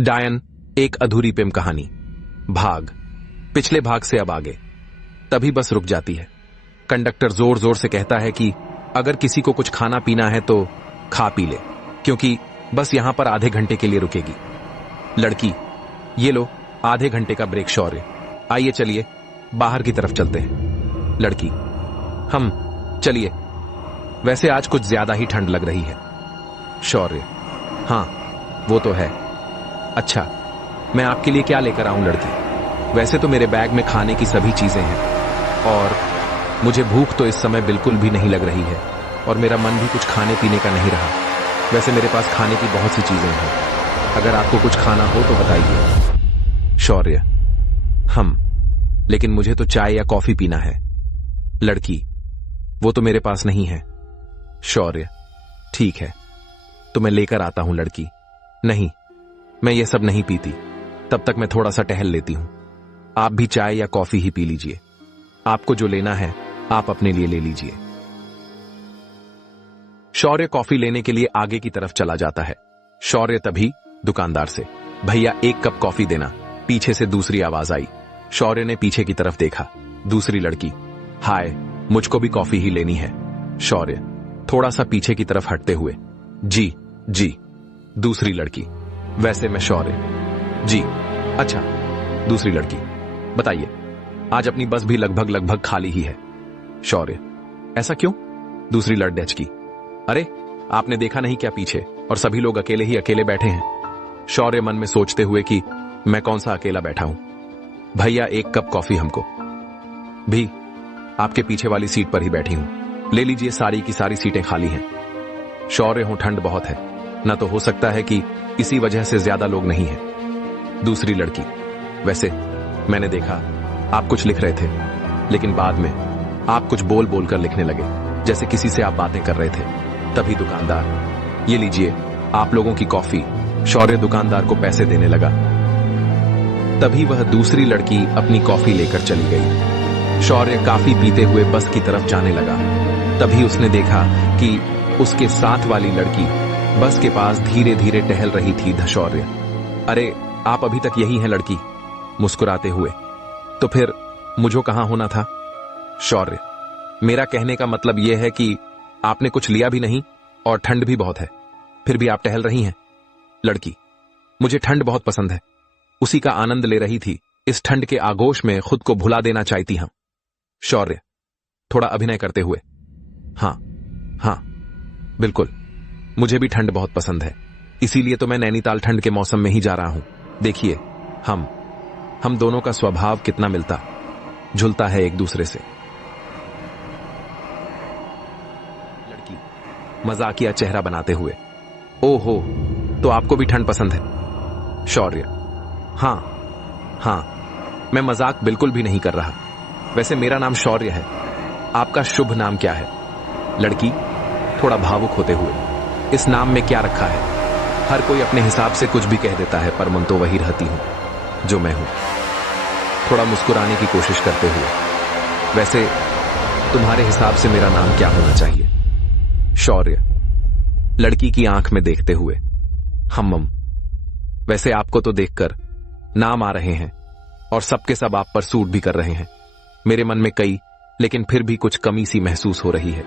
डायन, एक अधूरी प्रेम कहानी। भाग। पिछले भाग से अब आगे। तभी बस रुक जाती है। कंडक्टर जोर जोर से कहता है कि अगर किसी को कुछ खाना पीना है तो खा पी ले, क्योंकि बस यहां पर आधे घंटे के लिए रुकेगी। लड़की, ये लो आधे घंटे का ब्रेक। शौर्य, आइए चलिए बाहर की तरफ चलते हैं। लड़की, हम चलिए, वैसे आज कुछ ज्यादा ही ठंड लग रही है। शौर्य, हाँ वो तो है। अच्छा, मैं आपके लिए क्या लेकर आऊं? लड़की, वैसे तो मेरे बैग में खाने की सभी चीजें हैं और मुझे भूख तो इस समय बिल्कुल भी नहीं लग रही है और मेरा मन भी कुछ खाने पीने का नहीं रहा। वैसे मेरे पास खाने की बहुत सी चीजें हैं, अगर आपको कुछ खाना हो तो बताइए। शौर्य, लेकिन मुझे तो चाय या कॉफी पीना है। लड़की, वो तो मेरे पास नहीं है। शौर्य, ठीक है तो मैं लेकर आता हूं। लड़की, नहीं, मैं ये सब नहीं पीती, तब तक मैं थोड़ा सा टहल लेती हूं। आप भी चाय या कॉफी ही पी लीजिए, आपको जो लेना है आप अपने लिए ले लीजिए। शौर्य कॉफी लेने के लिए आगे की तरफ चला जाता है। शौर्य तभी दुकानदार से, भैया एक कप कॉफी देना। पीछे से दूसरी आवाज आई। शौर्य ने पीछे की तरफ देखा। दूसरी लड़की, हाय, मुझको भी कॉफी ही लेनी है। शौर्य थोड़ा सा पीछे की तरफ हटते हुए, जी जी। दूसरी लड़की, वैसे मैं शौर्य, जी अच्छा। दूसरी लड़की, बताइए, आज अपनी बस भी लगभग लगभग खाली ही है। शौर्य, ऐसा क्यों? दूसरी लड़की, अरे आपने देखा नहीं क्या पीछे, और सभी लोग अकेले ही अकेले बैठे हैं। शौर्य मन में सोचते हुए कि मैं कौन सा अकेला बैठा हूं। भैया एक कप कॉफी हमको भी। आपके पीछे वाली सीट पर ही बैठी हूं, ले लीजिए, सारी की सारी सीटें खाली हैं। शौर्य हूं, ठंड बहुत है, न तो हो सकता है कि इसी वजह से ज्यादा लोग नहीं हैं। दूसरी लड़की, वैसे मैंने देखा आप कुछ लिख रहे थे, लेकिन बाद में आप कुछ बोल बोल कर लिखने लगे, जैसे किसी से आप बातें कर रहे थे। तभी दुकानदार, ये लीजिए आप लोगों की कॉफी। शौर्य दुकानदार को पैसे देने लगा। तभी वह दूसरी लड़की अपनी कॉफी लेकर चली गई। शौर्य काफी पीते हुए बस की तरफ जाने लगा। तभी उसने देखा कि उसके साथ वाली लड़की बस के पास धीरे धीरे टहल रही थी। शौर्य, अरे आप अभी तक यही हैं? लड़की मुस्कुराते हुए, तो फिर मुझे कहां होना था? शौर्य, मेरा कहने का मतलब यह है कि आपने कुछ लिया भी नहीं और ठंड भी बहुत है, फिर भी आप टहल रही हैं। लड़की, मुझे ठंड बहुत पसंद है, उसी का आनंद ले रही थी। इस ठंड के आगोश में खुद को भुला देना चाहती हूं। शौर्य थोड़ा अभिनय करते हुए, हाँ हाँ बिल्कुल, मुझे भी ठंड बहुत पसंद है, इसीलिए तो मैं नैनीताल ठंड के मौसम में ही जा रहा हूं। देखिए हम दोनों का स्वभाव कितना मिलता जुलता है एक दूसरे से। लड़की मजाकिया चेहरा बनाते हुए, ओहो, तो आपको भी ठंड पसंद है? शौर्य, हाँ, मैं मजाक बिल्कुल भी नहीं कर रहा। वैसे मेरा नाम शौर्य है, आपका शुभ नाम क्या है? लड़की थोड़ा भावुक होते हुए, इस नाम में क्या रखा है? हर कोई अपने हिसाब से कुछ भी कह देता है, पर मन तो वही रहती हूं जो मैं हूं। थोड़ा मुस्कुराने की कोशिश करते हुए, वैसे तुम्हारे हिसाब से मेरा नाम क्या होना चाहिए? शौर्य लड़की की आंख में देखते हुए, वैसे आपको तो देखकर नाम आ रहे हैं और सबके सब आप पर सूट भी कर रहे हैं। मेरे मन में कई, लेकिन फिर भी कुछ कमी सी महसूस हो रही है,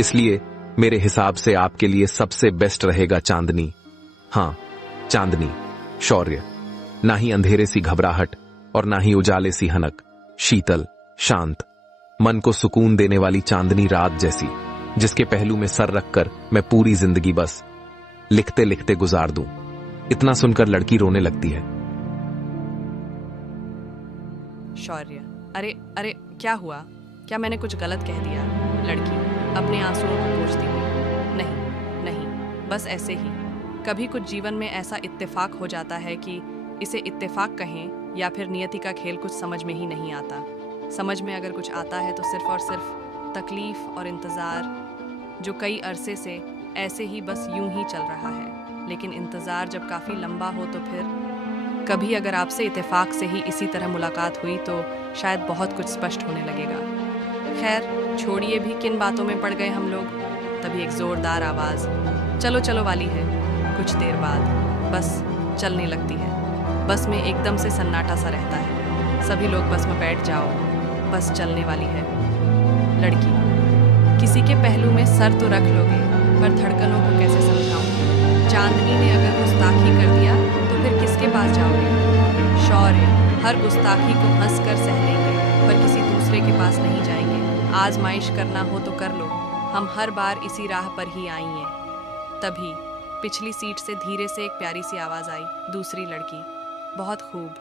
इसलिए मेरे हिसाब से आपके लिए सबसे बेस्ट रहेगा चांदनी। हाँ, चांदनी। शौर्य, ना ही अंधेरे सी घबराहट और ना ही उजाले सी हनक, शीतल, शांत, मन को सुकून देने वाली चांदनी रात जैसी, जिसके पहलू में सर रखकर मैं पूरी जिंदगी बस लिखते लिखते गुजार दूं। इतना सुनकर लड़की रोने लगती है। शौर्य, अरे अरे क्या हुआ? क्या मैंने कुछ गलत कह दिया? लड़की अपने आंसुओं को पोंछती हुई, नहीं नहीं, बस ऐसे ही। कभी कुछ जीवन में ऐसा इत्तेफाक हो जाता है कि इसे इत्तेफाक कहें या फिर नियति का खेल, कुछ समझ में ही नहीं आता। समझ में अगर कुछ आता है तो सिर्फ और सिर्फ तकलीफ और इंतज़ार, जो कई अरसे से ऐसे ही बस यूं ही चल रहा है। लेकिन इंतज़ार जब काफ़ी लंबा हो तो फिर कभी अगर आपसे इत्तेफाक से ही इसी तरह मुलाकात हुई तो शायद बहुत कुछ स्पष्ट होने लगेगा। खैर छोड़िए भी किन बातों में पड़ गए हम लोग। तभी एक जोरदार आवाज़ चलो चलो वाली है कुछ देर बाद बस चलने लगती है। बस में एकदम से सन्नाटा सा रहता है। सभी लोग बस में बैठ जाओ, बस चलने वाली है। लड़की, किसी के पहलू में सर तो रख लोगे, पर धड़कनों को कैसे समझाऊं? चांदनी ने अगर गुस्ताखी कर दिया तो फिर किसके पास जाओगे? शौर्य, हर गुस्ताखी को हंस कर सह लेंगे, पर किसी दूसरे के पास नहीं जाएंगे। आजमाइश करना हो तो कर लो, हम हर बार इसी राह पर ही आई हैं। तभी पिछली सीट से धीरे से एक प्यारी सी आवाज़ आई। दूसरी लड़की, बहुत खूब,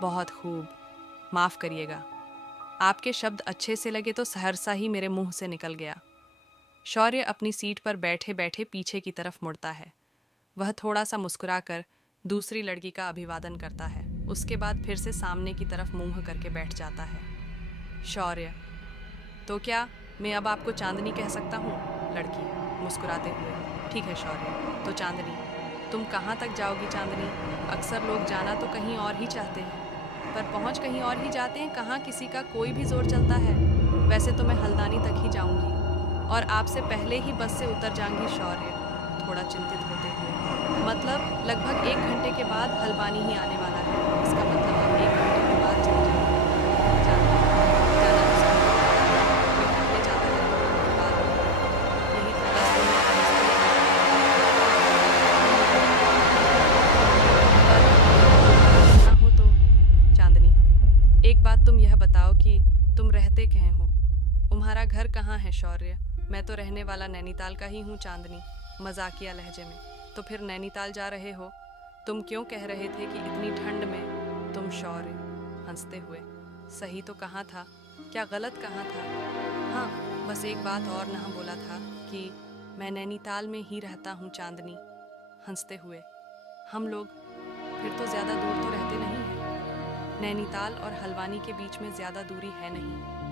बहुत खूब, माफ़ करिएगा, आपके शब्द अच्छे से लगे तो सहरसा ही मेरे मुंह से निकल गया। शौर्य अपनी सीट पर बैठे बैठे पीछे की तरफ मुड़ता है। वह थोड़ा सा मुस्कुराकर दूसरी लड़की का अभिवादन करता है, उसके बाद फिर से सामने की तरफ मुंह करके बैठ जाता है। शौर्य, तो क्या मैं अब आपको चांदनी कह सकता हूँ? लड़की मुस्कुराते हुए, ठीक है शौर्य, तो चांदनी, तुम कहाँ तक जाओगी चांदनी? अक्सर लोग जाना तो कहीं और ही चाहते हैं, पर पहुँच कहीं और ही जाते हैं। कहाँ किसी का कोई भी जोर चलता है। वैसे तो मैं हल्द्वानी तक ही जाऊँगी और आपसे पहले ही बस से उतर जाऊंगी। शौर्य थोड़ा चिंतित होते हुए, मतलब लगभग 1 घंटे के बाद हल्द्वानी ही आने वाला है। इसका मतलब हम 1 घंटे के बाद चले जाएंगे। जाना तो सब लोग पता है, कोई पहले जाता है कोई बाद में। यही तो 10 दिन में हम इसको ना हो तो। चांदनी, एक बात तुम यह बताओ कि तुम रहते कहाँ हो? तुम्हारा घर कहाँ है? शौर्य, मैं तो रहने वाला नैनीताल का ही हूँ। चांदनी मजाकिया लहजे में, तो फिर नैनीताल जा रहे हो? तुम क्यों कह रहे थे कि इतनी ठंड में? तुम शौर्य हंसते हुए, सही तो कहाँ था, क्या गलत कहाँ था? हाँ, बस एक बात और नहीं बोला था कि मैं नैनीताल में ही रहता हूँ। चांदनी हंसते हुए, हम लोग फिर तो ज़्यादा दूर तो रहते नहीं हैं। नैनीताल और हल्द्वानी के बीच में ज़्यादा दूरी है नहीं।